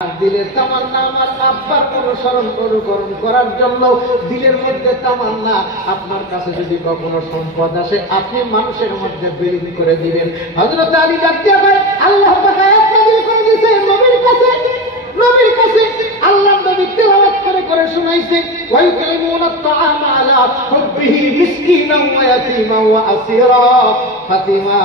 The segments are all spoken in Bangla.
দিলের তামান্না আমার আব্বার অনুসরণ অনুকরণ করার জন্য দিলের মধ্যে তামান্না। আপনার কাছে যদি কখনো সম্পদ আসে আপনি মানুষের মধ্যে বিলীন করে দিবেন। হযরত আলী ডাকতে পারে আল্লাহ পাক আয়াত নাযিল করে দিয়েছে নবীর কাছে আল্লাহ নবী তেলাওয়াত করে করে শুনাইছে ওয়া ইউকালিমুনা আত-তাআমা আলা হুব্বিহি মিসকিনান ওয়া ইয়াতীমান ওয়া আসীরা। ফাতিমা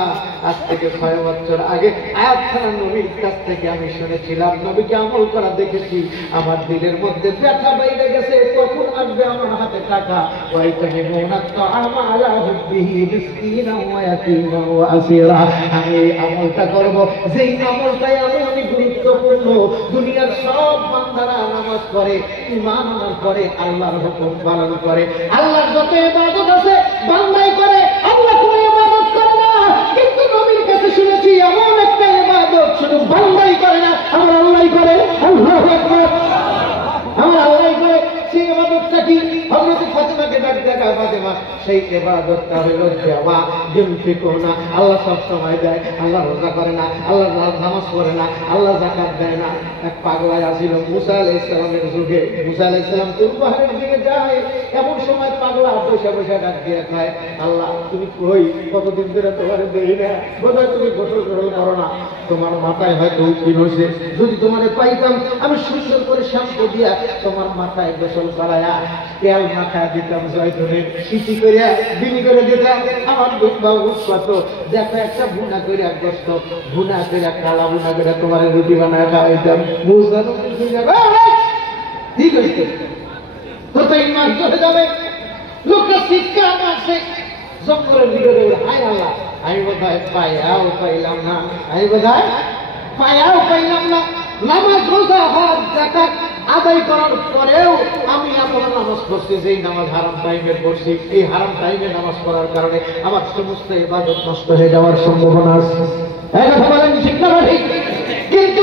আজ থেকে 6 বছর আগে আয়াতখানা নবীর কাছ থেকে আমি শুনেছিলাম, নবীকে আমল করা দেখেছি। আমার দিলের মধ্যে ব্যথা বাইরে গেছে, কখন আসবে আমার হাতে টাকা। ওয়া ইউকালিমুনা আত-তাআমা আলা হুব্বিহি মিসকিনান ওয়া ইয়াতীমান ওয়া আসীরা। আমি আমলটা করব যেই আমলটাই আমি গুরুত্বপূর্ণ। দুনিয়ার সব বান্দারা নামাজ পড়ে, ঈমান আনার পরে আল্লাহর হুকুম পালন করে। আল্লাহর যত ইবাদত আছে বান্দাই করে, আল্লাহ কোনো ইবাদত করে না। কিন্তু নবীর কাছে শুনেছি এমন একটা ইবাদত শুধু বান্দাই করে না, আমার আল্লাহই করে। আল্লাহু আকবার, আমার আল্লাহই করে। সেই ইবাদতটা কি? হযরত ফাতিমাকে ডাক দেখা, ফাতিমা সেই ইবাদতটা হলো দেওয়া। ইউনফিকুনা, আল্লাহ সব সময় দেয়, আল্লাহ রোজা করে না, আল্লাহ নামাজ পড়ে না, আল্লাহ যাকাত দেয় না। এক পাগলা আসিল মুসা আলাইহিস সালামের যুগে। মুসা আলাইহিস সালাম তুর পাহাড়ের দিকে যায়, এমন সময় পাগলা বসে বসে ডাক দিয়ে খায়, আল্লাহ তুমি কই? কতদিন ধরে তোমার দেই না, বোধহয় তুমি গোসল করো না, তোমার মাথায় হয়তো উকিল হয়েছে। যদি তোমারে পাইতাম আমি সুন্দর করে শ্যাম্পু দিয়া তোমার মাথায় গোসল করায়া তেল মাথায় দিতাম, জয়তুনের সিটি করে বিলি করে দিতাম। আমার দুঃখা উৎপাত দেখো একটা ভুনা করে গোস্ত ভুনা করে কালা ভুনা করে তোমার রুটি বানায় খাওয়াইতাম। বুঝলাম ঠিক হয়েছে তো তো ইমান চলে যাবে। লোকটা শিক্ষা আসে জঙ্গলের ভিতরে, হায় আল্লাহ আমি বোধহয় পায়াও পাইলাম না, আমি বোধহয় পায়াও পাইলাম না। নামাজ রোজা হজ যাকাত আদায় করার পরেও আমি এমন নামাজ পড়ছি যেই নামাজ হারাম টাইমে পড়ছি। এই হারাম টাইমে নামাজ পড়ার কারণে আমার সমস্ত ইবাদত নষ্ট হয়ে যাওয়ার সম্ভাবনা আছে। এই কথা বলেন ঠিক না ঠিক? কিন্তু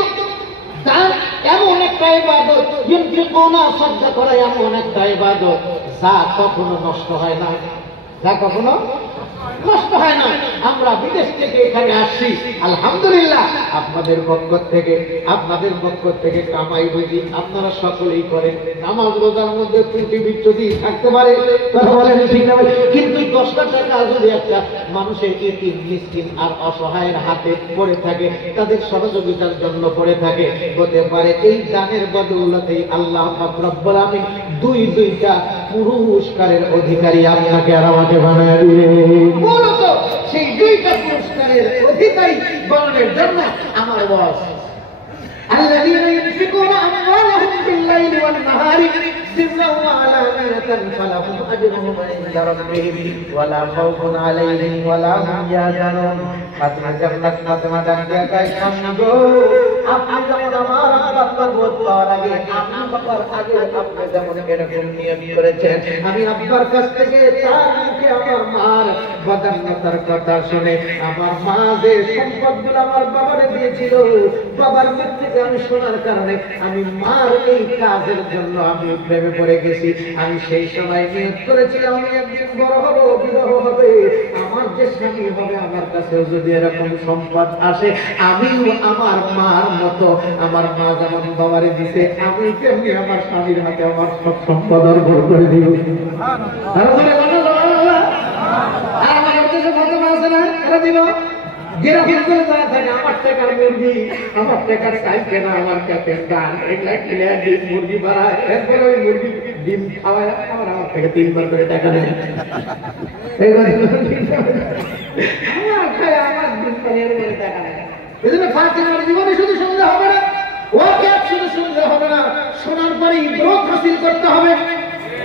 দান এমন একটা ইবাদত, ইউনফিকুনা, সাদকা করা এমন একটা ইবাদত যা কখনো নষ্ট হয় না, যা কখনো নষ্ট হয় না। আমরা বিদেশ থেকে এখানে আসছি, আলহামদুলিল্লাহ আপনাদের পক্ষ থেকে কামাই বুঝি আপনারা সকলেই করেন। নামাজ রোজার মধ্যে ত্রুটি বিচ্যুতি থাকতে পারে, কথা বলেন ঠিক না? কিন্তু 10টা টাকা যদি একটা মানুষের ইতিম মিসকিন আর অসহায়ের হাতে পড়ে থাকে, তাদের সহযোগিতার জন্য পড়ে থাকে, হতে পারে এই দানের বদৌলতেই আল্লাহ পাক রব্বুল আমিন দুইটা পুরস্কারের অধিকারী আপনাকে আর আমাকে বানায় দিবে। মূলত সেই 2টা পুরস্কারের অধিকারী বানানোর জন্য আমার ওয়াজ, الذين ينفقون أموالهم بالليل والنهار سرا وعلانية فلهم أجرهم عند ربهم ولا خوف عليهم ولا هم يحزنون। ফাতিমা জান্নাত ফাতিমা ডাক দিয়া কয়, সঙ্গো আপনি যখন আমার আব্বার বোধ পাওয়ার আগে আমি বাবার আগে আপনি যেমন এরকম নিয়ম করেছেন, আমি আব্বার কাছ থেকে তার মুখে আমার মার বদান্যতার কথা শুনে, আমার মা যে সম্পদগুলো আমার বাবারে দিয়েছিল, বাবার মুখ থেকে আমি শোনার কারণে আমি মার এই কাজের জন্য আমি প্রেমে পড়ে গেছি। আমি সেই সময় নিয়ত করেছিলাম আমি একদিন বড় হব, বিবাহ হবে, আমার যে স্বামী হবে আমার কাছে যদি এরকম সম্পদ আসে, আমিও আমার মার মতো, আমার মা যেমন বাবারে দিছে আমি তেমনি আমার স্বামীর হাতে আমার সব সম্পদ অর্পণ করে দিব। আর আমার দেশে কত আছে না এরা দিব আমার টাকার মুরগি, আমার টাকার সাইকেল, আমার কাছে গান, এগুলা কিনে ডিম মুরগি বাড়ায়, এরপরে ওই মুরগি ডিম খাওয়ায় আমার থেকে 3বার করে টাকা নেয়। আমার খায় আমার ডিম খাইয়ে টাকা নেয়। এই জন্য ফাতিমার জীবনে শুধু শুনলে হবে না, ওকে শুধু শুনলে হবে না, শোনার পরে ইবরত হাসিল করতে হবে।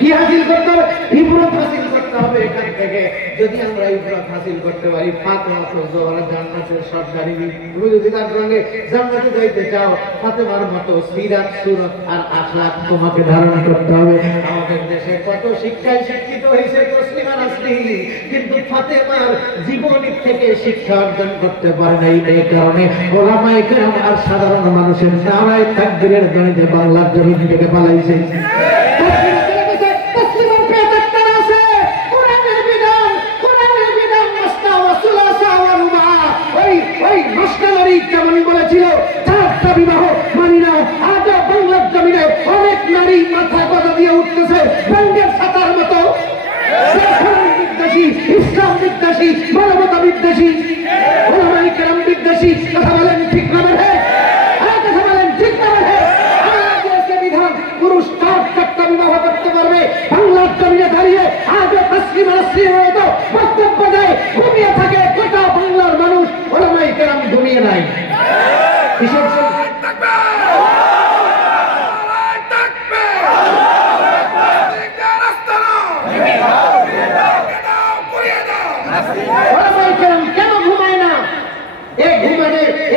কি হাসিল করতে হবে? ইবরত হাসিল করতে হবে এখান থেকে। যদি আমরা ইবরত হাসিল করতে পারি, ফাতিমা ফজওয়ালা জান্নাতের সরদারি, তুমি যদি তার সঙ্গে জান্নাতে যাইতে চাও, ফাতিমার মতো সিরাত সুরত আর আখলাক তোমাকে ধারণ করতে হবে। আমাদের দেশে কত শিক্ষায় শিক্ষিত হয়েছে তসলিমা নাসরিন, কিন্তু ফাতিমার জীবনী থেকে শিক্ষা অর্জন করতে পারে নাই। এই কারণে ওলামায়ে কেরাম আর সাধারণ মানুষের নারায়ে তাকবীরের ধ্বনিতে বাংলার জমিন থেকে পালাইছে। কেমন বলেছিল 4টা বিবাহ মানি না, রাত্রি হয়তো বক্তব্য দেয়, ঘুমিয়ে থাকে গোটা বাংলার মানুষ, ওলামায়ে কেরাম ঘুমিয়ে নাই। কিসের কেন ঘুমায় না?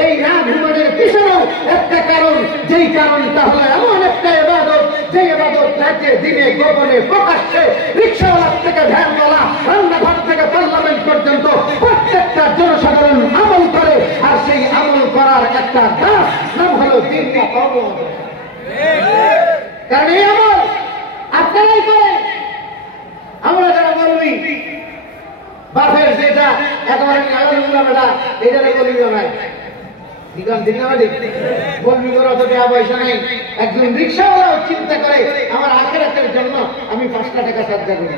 এই না ঘুমানোর পিছনেও একটা কারণ, যেই কারণটা হলো এমন একটা ইবাদত, যে ইবাদত রাতে দিনে গোপনে প্রকাশ্যে রিকশাওয়ালা থেকে ভ্যানওয়ালা রান্নাঘর থেকে পার্লামেন্ট পর্যন্ত প্রত্যেকটা জনসাধারণ আমল করে, আর সেই আমল করার একটা নাম হলো দিন বা কর্ম। কারণ এই আমল আপনারাই করেন, আমরা যারা বলবি বাপের যেটা একেবারে আলাদা বেটা এটা বলি ভাই বলবি করে অত টাকা পয়সা নেই। একজন রিক্সাওয়ালাও চিন্তা করে আমার আখেরাতের জন্য আমি 5টা টাকা সাজা করি।